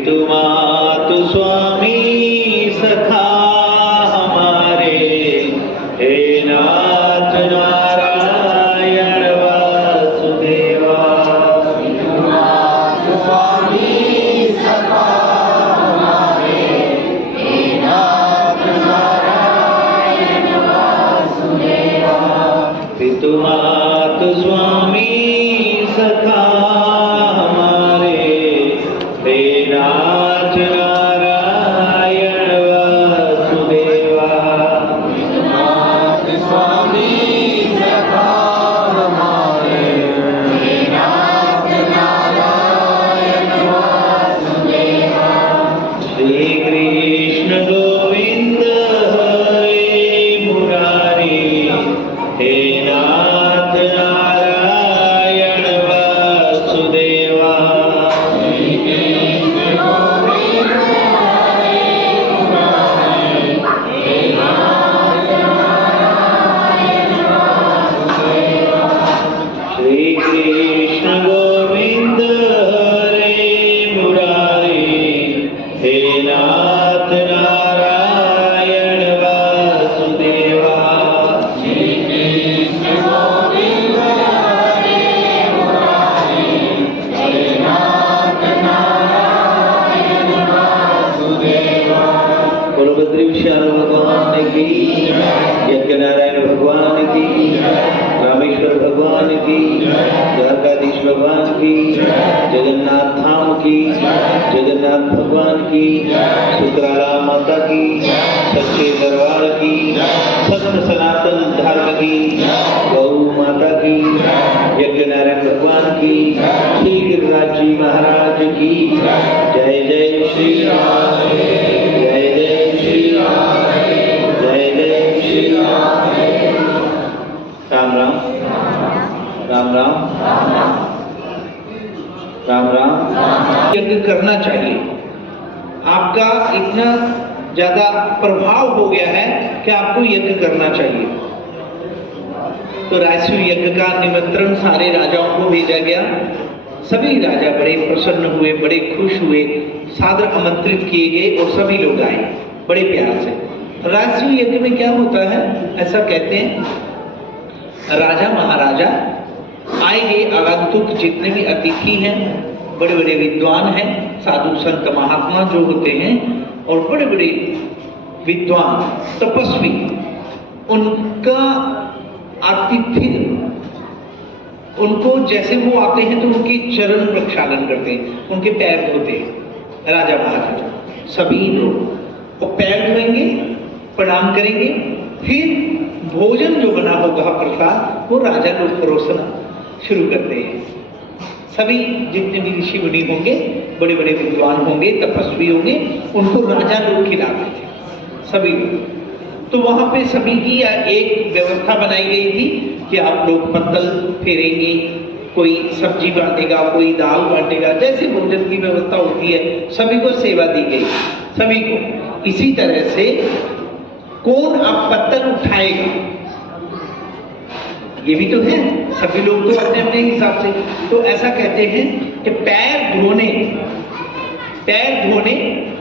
पितु मातु स्वामी सखा हमारे, हे नाथ नारायण वासुदेवा। पितु मातु स्वामी सखा हमारे, हे नाथ नारायण वासुदेवा। पितु मातु स्वामी सखा हमारे, हे नाथ नारायण वासुदेवा। पितु मातु स्वामी सखा हमारे, हे नाथ नारायण वासुदेवा। श्री कृष्ण गोविंद हरे मुरारी, हे नाथ नारायण वासुदेवा। श्री कृष्ण गोविंद हरे मुरारी, हे नाथ नारायण वासुदेवा। श्री कृष्ण गोविंद हरे मुरारी, हे नाथ नारायण वासुदेवा। श्री कृष्ण गोविंद हरे मुरारी, हे नाथ नारायण वासुदेवा। बोलो बद्री विशाल भगवान की, यज्ञ नारायण भगवान की, रामेश्वर भगवान की, द्वारकाधीश भगवान की, जगन्नाथ धाम की, जगन्नाथ भगवान की, सुकराला माता की, सच्चे दरबार की, सत्य सनातन धर्म की, गौ माता की, यज्ञ नारायण भगवान की, श्री गिरिराज जी महाराज की जय। जय श्री राम, जय जय श्री राम, जय जय श्री राम। राम राम राम राम राम राम। यज्ञ करना चाहिए। आपका इतना ज्यादा प्रभाव हो गया है कि आपको यज्ञ करना चाहिए। तो राजस्व यज्ञ का निमंत्रण सारे राजाओं को भेजा गया। सभी राजा बड़े प्रसन्न हुए, बड़े खुश हुए, सादर आमंत्रित किए गए और सभी लोग आए बड़े प्यार से। राजस्व यज्ञ में क्या होता है, ऐसा कहते हैं राजा महाराजा आएंगे, आगंतुक जितने भी अतिथि हैं, बड़े बड़े विद्वान हैं, साधु संत महात्मा जो होते हैं और बड़े बड़े विद्वान तपस्वी, उनका आतिथ्य, उनको जैसे वो आते हैं तो उनके चरण प्रक्षालन करते हैं, उनके पैर धोते हैं राजा महाराजा सभी लोग। वो पैर धोएंगे, प्रणाम करेंगे, फिर भोजन जो बना होगा प्रसाद वो राजा लोग परोसना शुरू करते हैं। सभी जितने भी ऋषि मुनि होंगे, बड़े बड़े विद्वान होंगे, तपस्वी होंगे, उनको राजा लोग खिलाते थे सभी लोग। तो वहां पे सभी की एक व्यवस्था बनाई गई थी कि आप लोग पत्तल फेरेंगे, कोई सब्जी बांटेगा, कोई दाल बांटेगा, जैसे भोजन की व्यवस्था होती है सभी को सेवा दी गई, सभी को। इसी तरह से कौन अब पत्तल उठाएगा, ये भी तो है, सभी लोग तो अपने अपने हिसाब से। तो ऐसा कहते हैं कि पैर धोने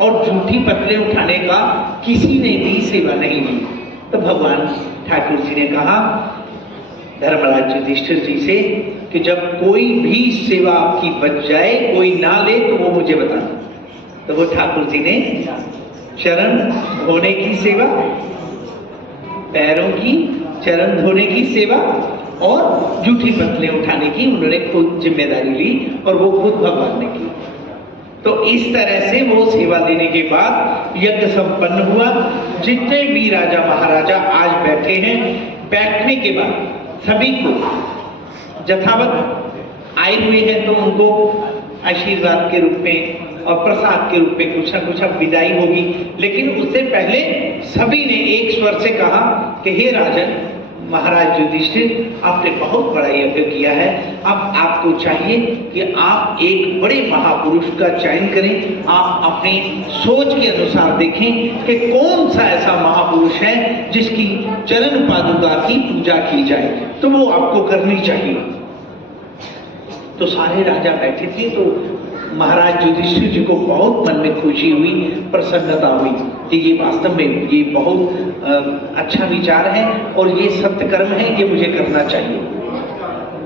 और जूठी पत्तलें उठाने का किसी ने भी सेवा नहीं दी। तो भगवान ठाकुर जी ने कहा धर्मराज युधिष्ठिर जी से कि जब कोई भी सेवा आपकी बच जाए, कोई ना ले तो वो मुझे बताना। तो वो ठाकुर जी ने चरण धोने की सेवा, पैरों की चरण धोने की सेवा और जूठी पत्तलें उठाने की उन्होंने खुद जिम्मेदारी ली और वो खुद भगवान ने की। तो इस तरह से वो सेवा देने के बाद यज्ञ संपन्न हुआ। जितने भी राजा महाराजा आज बैठे हैं, बैठने के बाद सभी को यथावत आए हुए हैं तो उनको आशीर्वाद के रूप में और प्रसाद के रूप में कुछ ना कुछ अब विदाई होगी। लेकिन उससे पहले सभी ने एक स्वर से कहा कि हे राजन महाराज युधिष्ठिर, आपने बहुत बड़ा यज्ञ किया है, अब आपको चाहिए कि आप एक बड़े महापुरुष का चयन करें। आप अपनी सोच के अनुसार देखें कि कौन सा ऐसा महापुरुष है जिसकी चरण पादुका की पूजा की जाए, तो वो आपको करनी चाहिए। तो सारे राजा बैठे थे, तो महाराज युधिष्ठिर जी को बहुत मन में खुशी हुई, प्रसन्नता हुई कि ये वास्तव में ये बहुत अच्छा विचार है और ये सत्य कर्म है, ये मुझे करना चाहिए।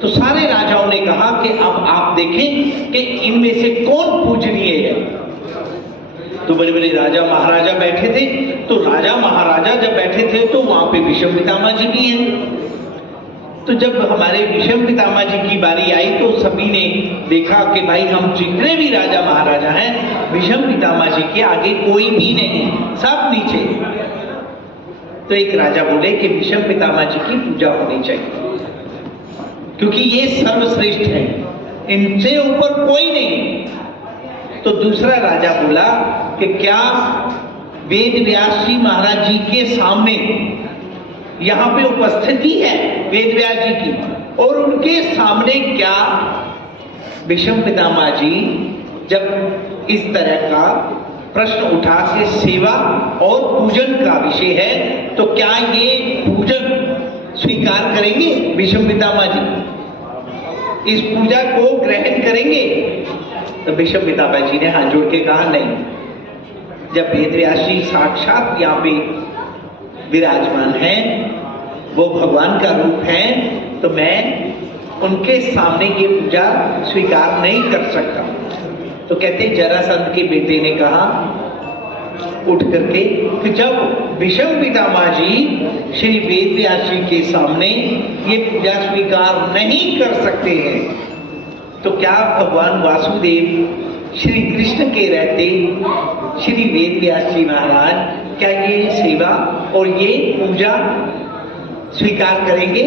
तो सारे राजाओं ने कहा कि अब आप देखें कि इनमें से कौन पूजनीय है। तो बड़े बड़े राजा महाराजा बैठे थे, तो राजा महाराजा जब बैठे थे तो वहां पे भीष्म पितामह जी भी हैं। तो जब हमारे भीष्म पितामह जी की बारी आई तो सभी ने देखा कि भाई हम जितने भी राजा महाराजा हैं, भीष्म पितामह जी के आगे कोई भी नहीं, सब नीचे। तो एक राजा बोले कि भीष्म पितामह जी की पूजा होनी चाहिए, क्योंकि ये सर्वश्रेष्ठ है, इनसे ऊपर कोई नहीं। तो दूसरा राजा बोला कि क्या वेद व्यास जी महाराज जी के सामने यहाँ पे उपस्थिति है वेद व्यास जी की, और उनके सामने क्या भीष्म पितामह जी जब इस तरह का प्रश्न उठा से सेवा और पूजन का विषय है, तो क्या ये पूजन स्वीकार करेंगे भीष्म पितामह जी, इस पूजा को ग्रहण करेंगे? तो भीष्म पितामह जी ने हाथ जोड़ के कहा नहीं। जब वेद व्यास जी साक्षात यहाँ पे विराजमान है, वो भगवान का रूप है, तो मैं उनके सामने ये पूजा स्वीकार नहीं कर सकता। तो कहते जरासंध के बेटे ने कहा उठ करके कि जब भीष्म पितामह जी श्री वेद व्यास जी के सामने ये पूजा स्वीकार नहीं कर सकते हैं, तो क्या भगवान वासुदेव श्री कृष्ण के रहते श्री वेद व्यास जी महाराज क्या ये सेवा और ये पूजा स्वीकार करेंगे?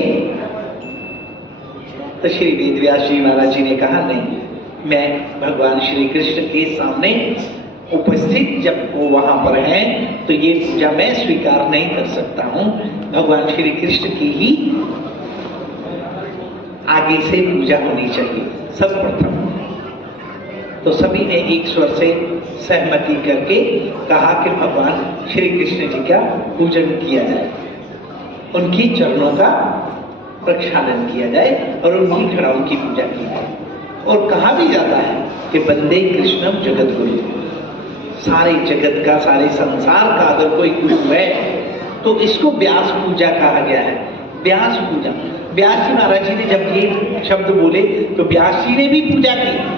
तो श्री वेद व्यास जी महाराज जी ने कहा नहीं, मैं भगवान श्री कृष्ण के सामने उपस्थित जब वो वहां पर हैं तो ये पूजा मैं स्वीकार नहीं कर सकता हूं। भगवान श्री कृष्ण की ही आगे से पूजा होनी चाहिए सर्वप्रथम। तो सभी ने एक स्वर से सहमति करके कहा कि भगवान श्री कृष्ण जी का पूजन किया जाए, उनकी चरणों का प्रक्षालन किया जाए और उनकी घड़ाओं की पूजा की जाए। और कहा भी जाता है कि वंदे कृष्णम जगत गुरु, सारे जगत का, सारे संसार का अगर कोई गुरु है तो इसको व्यास पूजा कहा गया है। व्यास पूजा, व्यास जी महाराज जी ने जब ये शब्द बोले तो व्यास जी ने भी पूजा की।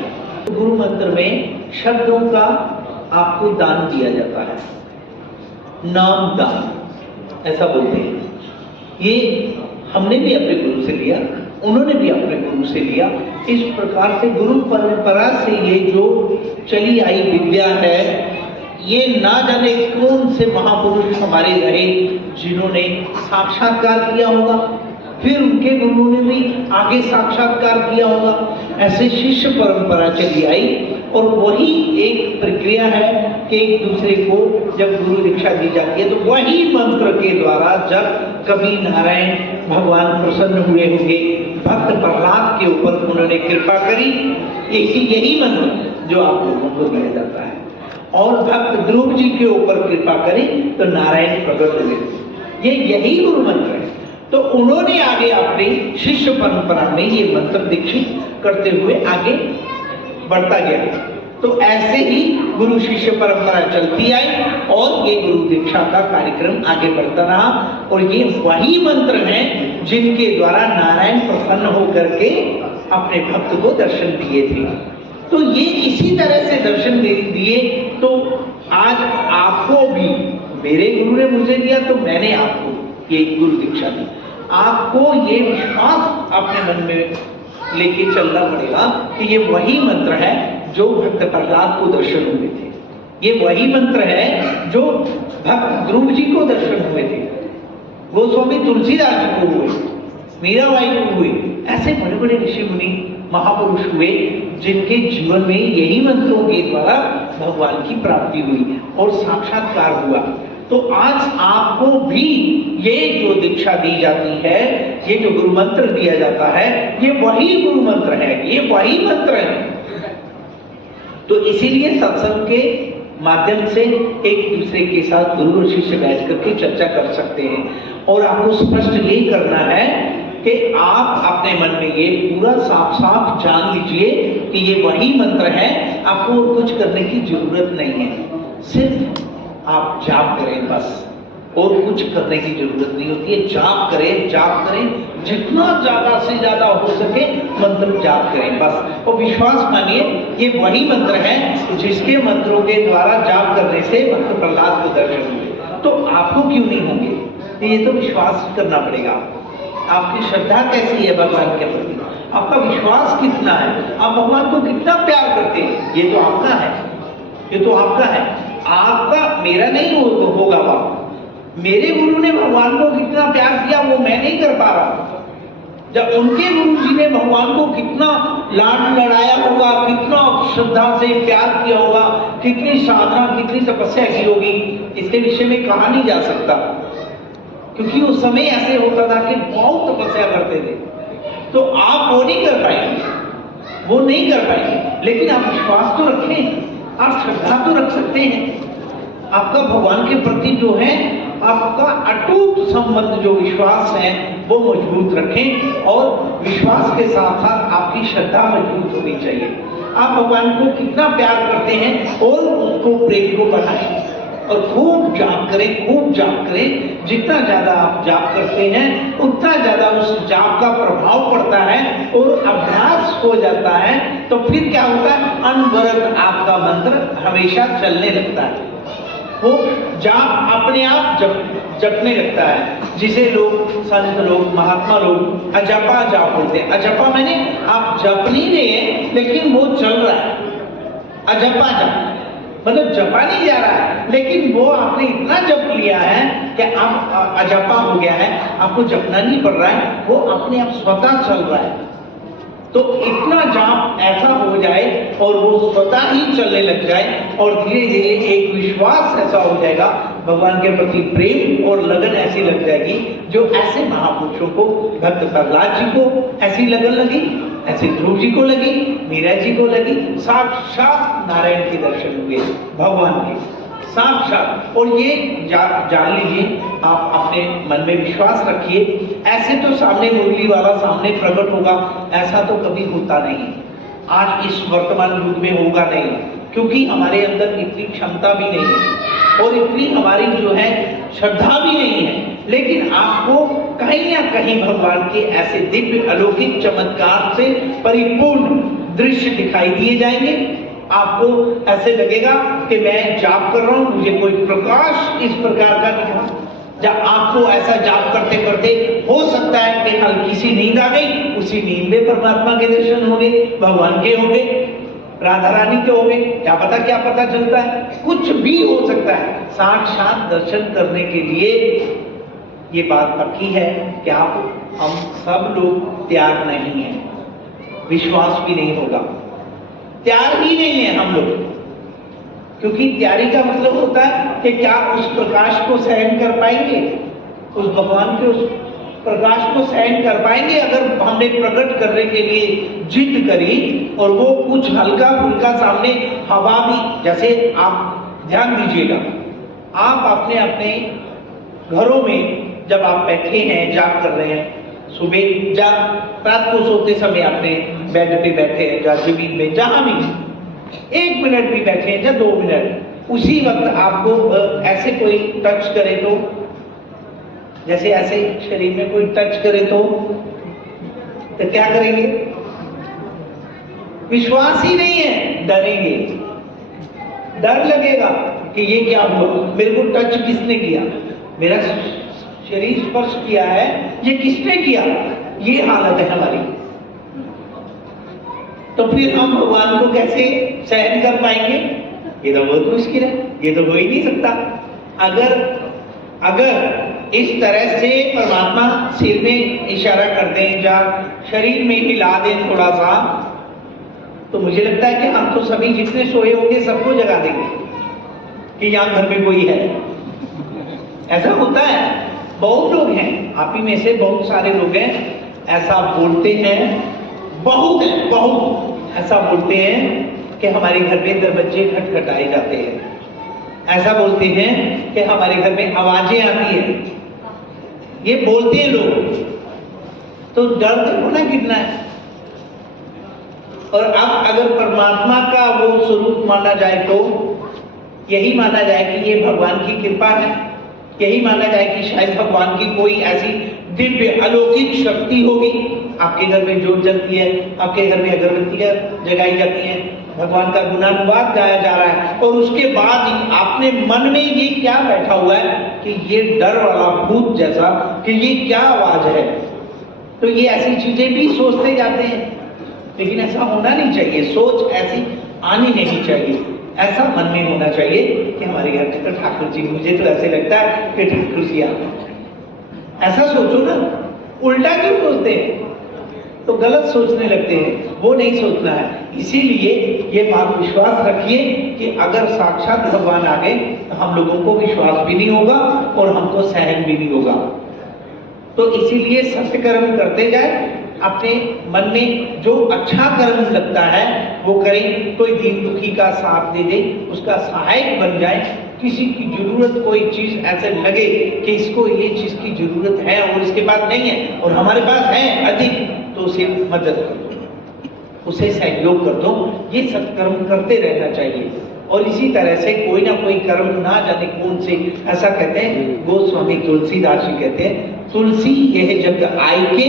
गुरु मंत्र में शब्दों का आपको दान दिया जाता है, नाम दान ऐसा बोलते हैं। ये हमने भी अपने गुरु से लिया, उन्होंने भी अपने गुरु से लिया। इस प्रकार से गुरु परंपरा से ये जो चली आई विद्या है, ये ना जाने कौन से महापुरुष हमारे रहे जिन्होंने साक्षात्कार किया होगा, फिर उनके गुरुओं ने भी आगे साक्षात्कार किया होगा। ऐसे शिष्य परंपरा चली आई और वही एक प्रक्रिया है कि एक दूसरे को जब गुरु दीक्षा दी जाती है तो वही मंत्र के द्वारा जब कभी नारायण भगवान प्रसन्न हुए होंगे, भक्त प्रहलाद के ऊपर उन्होंने कृपा करी, यही मंत्र जो आप लोगों को दिया जाता है। और भक्त ध्रुव जी के ऊपर कृपा करी तो नारायण प्रकट हुए, यही गुरु मंत्र है। तो उन्होंने आगे अपनी शिष्य परंपरा में ये मंत्र दीक्षित करते हुए आगे बढ़ता गया। तो ऐसे ही गुरु शिष्य परंपरा चलती आई और ये गुरु दीक्षा का कार्यक्रम आगे बढ़ता रहा। और ये वही मंत्र हैं जिनके द्वारा नारायण प्रसन्न होकर के अपने भक्त को दर्शन दिए थे। तो ये इसी तरह से दर्शन दिए। तो आज आपको भी मेरे गुरु ने मुझे दिया तो मैंने आपको ये गुरु दीक्षा दी। आपको ये विश्वास अपने मन में लेके चलना पड़ेगा कि ये वही मंत्र है जो भक्त प्रहलाद को दर्शन हुए थे, ये वही मंत्र है जो भक्त ध्रुव जी को दर्शन हुए थे, गोस्वामी तुलसीदास जी को हुए, मीराबाई को हुए। ऐसे बड़े बड़े ऋषि मुनि महापुरुष हुए जिनके जीवन में यही मंत्रों के द्वारा भगवान की प्राप्ति हुई और साक्षात्कार हुआ। तो आज आपको भी ये जो दीक्षा दी जाती है, ये जो गुरु मंत्र दिया जाता है, ये वही गुरु मंत्र है, ये वही मंत्र है। तो इसीलिए सत्संग के माध्यम से एक दूसरे के साथ गुरु और शिष्य बैठ करके चर्चा कर सकते हैं। और आपको स्पष्ट ये करना है कि आप अपने मन में ये पूरा साफ साफ जान लीजिए कि ये वही मंत्र है आपको और कुछ करने की जरूरत नहीं है, सिर्फ आप जाप करें बस, और कुछ करने की जरूरत नहीं होती है। जाप करें, जितना ज्यादा से ज्यादा हो सके मंत्र जाप करें बस। और विश्वास मानिए ये वही मंत्र है जिसके मंत्रों के द्वारा जाप करने से मंत्र प्रहलाद को दर्शन हुए, तो आपको क्यों नहीं होंगे? ये तो विश्वास करना पड़ेगा। आपकी श्रद्धा कैसी है भगवान के प्रति, आपका विश्वास कितना है, आप भगवान को कितना प्यार करते हैं, ये तो आपका है, ये तो आपका है। आपका मेरा नहीं होगा वह, मेरे गुरु ने भगवान को कितना प्यार किया वो मैं नहीं कर पा रहा। जब उनके गुरु जी ने भगवान को कितना लाड लड़ाया होगा, कितना श्रद्धा से प्यार किया होगा, कितनी साधना कितनी तपस्या की होगी, इसके विषय में कहा नहीं जा सकता, क्योंकि उस समय ऐसे होता था कि बहुत तपस्या करते थे। तो आप वो नहीं कर पाएंगे, वो नहीं कर पाएंगे, लेकिन आप विश्वास तो रखें, आप श्रद्धा तो रख सकते हैं। आपका भगवान के प्रति जो है आपका अटूट संबंध, जो विश्वास है वो मजबूत रखें, और विश्वास के साथ साथ आपकी श्रद्धा मजबूत होनी चाहिए। आप भगवान को कितना प्यार करते हैं और उसको प्रेम को बढ़ाएं, और खूब जाप करें। जितना ज्यादा आप जाप करते हैं उतना ज्यादा उस जाप का प्रभाव पड़ता है और अभ्यास हो जाता है। तो फिर क्या होता है, अनवरत आपका मंत्र हमेशा चलने लगता है, वो जाप अपने आप जपने लगता है, जिसे लोग संत लोग महात्मा लोग अजपा जाप बोलते हैं। अजपा मैंने आप जप नहीं रहे हैं, लेकिन वो चल रहा है। अजपा जाप मतलब जपा नहीं जा रहा है, लेकिन वो आपने इतना जप लिया है कि आप अजपा हो गया है, आपको जपना नहीं पड़ रहा है, वो अपने आप स्वतः चल रहा है। तो इतना जाप ऐसा हो जाए और वो स्वतः ही चलने लग जाए, और धीरे धीरे एक विश्वास ऐसा हो जाएगा, भगवान के प्रति प्रेम और लगन ऐसी लग जाएगी, जो ऐसे महापुरुषों को, भक्त प्रहलाद जी को ऐसी लगन लगी, ऐसे ध्रुव जी को लगी, मीरा जी को लगी, साक्षात नारायण के दर्शन हुए भगवान के साक्षात। और ये जान लीजिए, आप अपने मन में विश्वास रखिए, ऐसे तो सामने मुरली वाला सामने प्रकट होगा, ऐसा तो कभी होता नहीं, आज इस वर्तमान युग में होगा नहीं, क्योंकि हमारे अंदर इतनी क्षमता भी नहीं है और इतनी हमारी जो है श्रद्धा भी नहीं है। लेकिन आपको कहीं ना कहीं भगवान के ऐसे दिव्य अलौकिक चमत्कार से परिपूर्ण दृश्य दिखाई दिए जाएंगे। आपको ऐसे लगेगा कि मैं जाप कर रहा हूं, मुझे कोई प्रकाश इस प्रकार का दिखा, जब आपको ऐसा जाप करते करते हो सकता है कि हल्की सी नींद आ गई, उसी नींद में परमात्मा के दर्शन हो गए, भगवान के हो गए, राधा रानी के हो गए, क्या पता चलता है, कुछ भी हो सकता है। साक्षात दर्शन करने के लिए ये बात पक्की है कि हम सब लोग तैयार नहीं हैं, विश्वास भी नहीं होगा, तैयार ही नहीं है हम लोग, क्योंकि तैयारी का मतलब होता है कि क्या उस प्रकाश को सहन कर पाएंगे, उस भगवान के उस प्रकाश को सहन कर पाएंगे। अगर हमने प्रकट करने के लिए जिद करी और वो कुछ हल्का फुल्का सामने हवा भी, जैसे आप ध्यान दीजिएगा, आप अपने अपने घरों में जब आप बैठे हैं, जाप कर रहे हैं, सुबह या रात को सोते समय अपने बेड पे बैठे हैं, या जमीन में, जहां भी 1 मिनट भी बैठे हैं या 2 मिनट, उसी वक्त आपको ऐसे कोई टच करे तो, जैसे ऐसे शरीर में कोई टच करे तो क्या करेंगे? विश्वास ही नहीं है, डरेंगे, डर लगेगा कि ये क्या हुआ, मेरे को टच किसने किया, मेरा शरीर स्पर्श किया है, ये किसने किया, ये हालत है हमारी। तो फिर हम भगवान को कैसे सहन कर पाएंगे? ये तो बहुत मुश्किल है, ये तो हो ही नहीं सकता। अगर इस तरह से परमात्मा सिर में इशारा कर दें या शरीर में हिला दें थोड़ा सा, तो मुझे लगता है कि हम तो सभी जितने सोए होंगे सबको जगा देंगे कि यहाँ घर में कोई है। ऐसा होता है, बहुत लोग हैं, आप ही में से बहुत सारे लोग हैं ऐसा बोलते हैं, बहुत ऐसा बोलते हैं कि हमारे घर में दरवाजे खटखटाए जाते हैं, ऐसा बोलते हैं कि हमारे घर में आवाजें आती हैं, ये बोलते हैं लोग। तो डर देखो ना कितना है। और अब अगर परमात्मा का वो वो स्वरूप माना जाए तो यही माना जाए कि ये भगवान की कृपा है, यही माना जाए कि शायद भगवान की कोई ऐसी दिव्य अलौकिक शक्ति होगी। आपके घर में जोत जलती है, आपके घर में अगरबत्तियां जगाई जाती हैं, भगवान का गुणानुवाद गाया जा रहा है, और उसके बाद ही आपने मन में ये क्या बैठा हुआ है कि ये डर वाला भूत जैसा कि ये क्या आवाज है। तो ये ऐसी चीजें भी सोचते जाते हैं, लेकिन ऐसा होना नहीं चाहिए। सोच ऐसी आनी नहीं चाहिए। ऐसा मन में होना चाहिए कि हमारे घर में तो ठाकुर जी, मुझे तो ऐसे लगता है कि ठाकुर जी आप ऐसा सोचो ना। उल्टा क्यों सोचते हैं? तो गलत सोचने लगते हैं, वो नहीं सोचना है। इसीलिए ये बात विश्वास रखिए कि अगर साक्षात भगवान आ गए तो हम लोगों को विश्वास भी नहीं होगा और हमको सहन भी नहीं होगा। तो इसीलिए सत्य कर्म करते जाए, अपने मन में जो अच्छा कर्म लगता है वो करें। कोई दीन दुखी का साथ दे दे, उसका सहायक बन जाए। किसी की जरूरत कोई चीज ऐसे लगे कि इसको ये चीज की जरूरत है और इसके पास नहीं है और हमारे पास है अधिक, तो उसे मदद कर दो, उसे सहयोग कर दो। ये सत्कर्म करते रहना चाहिए। और इसी तरह से कोई ना कोई कर्म, ना जाने कौन से, ऐसा कहते हैं गोस्वामी तुलसीदास जी कहते हैं, तुलसी यह जग आए के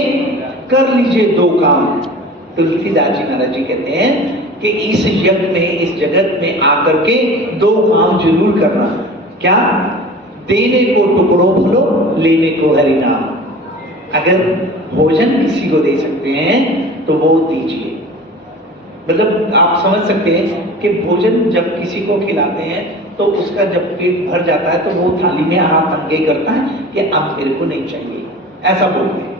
कर लीजिए दो काम। तुलसीदास जी महाराज जी कहते हैं कि इस यज्ञ में, इस जगत में आकर के दो काम जरूर करना। क्या? देने को टुकड़ों भलो, लेने को हरि नाम। अगर भोजन किसी को दे सकते हैं तो वो दीजिए। मतलब आप समझ सकते हैं कि भोजन जब किसी को खिलाते हैं तो उसका जब पेट भर जाता है तो वो थाली में हाथ अंगे करता है कि अब मेरे को नहीं चाहिए, ऐसा बोलते हैं।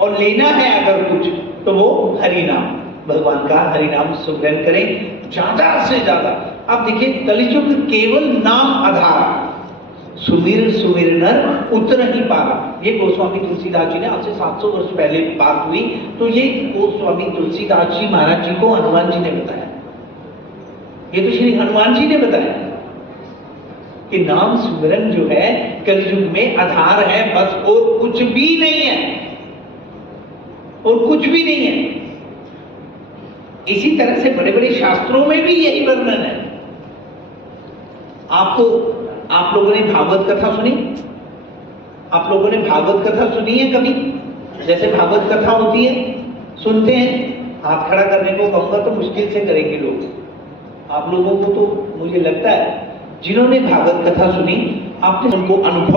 और लेना है अगर कुछ तो वो हरि नाम, भगवान का हरि नाम सुमिरन करें ज्यादा से ज्यादा। अब देखिए कलियुग केवल नाम आधार, सुमिर सुमिर नर उतर ही पारा। ये गोस्वामी तुलसीदास जी ने आज से 700 वर्ष पहले बात हुई, तो ये गोस्वामी तुलसीदास जी महाराज जी को हनुमान जी ने बताया। ये तो श्री हनुमान जी ने बताया कि नाम सुमिरन जो है कलयुग में आधार है, बस और कुछ भी नहीं है, और कुछ भी नहीं है। इसी तरह से बड़े बड़े शास्त्रों में भी यही वर्णन है। आप लोगों ने भागवत कथा सुनी? आप लोगों ने भागवत कथा सुनी है कभी? जैसे भागवत कथा होती है, सुनते हैं, हाथ खड़ा करने को कहूंगा तो मुश्किल से करेंगे लोग। आप लोगों को तो मुझे लगता है जिन्होंने भागवत कथा सुनी, आपने उनको अनुभव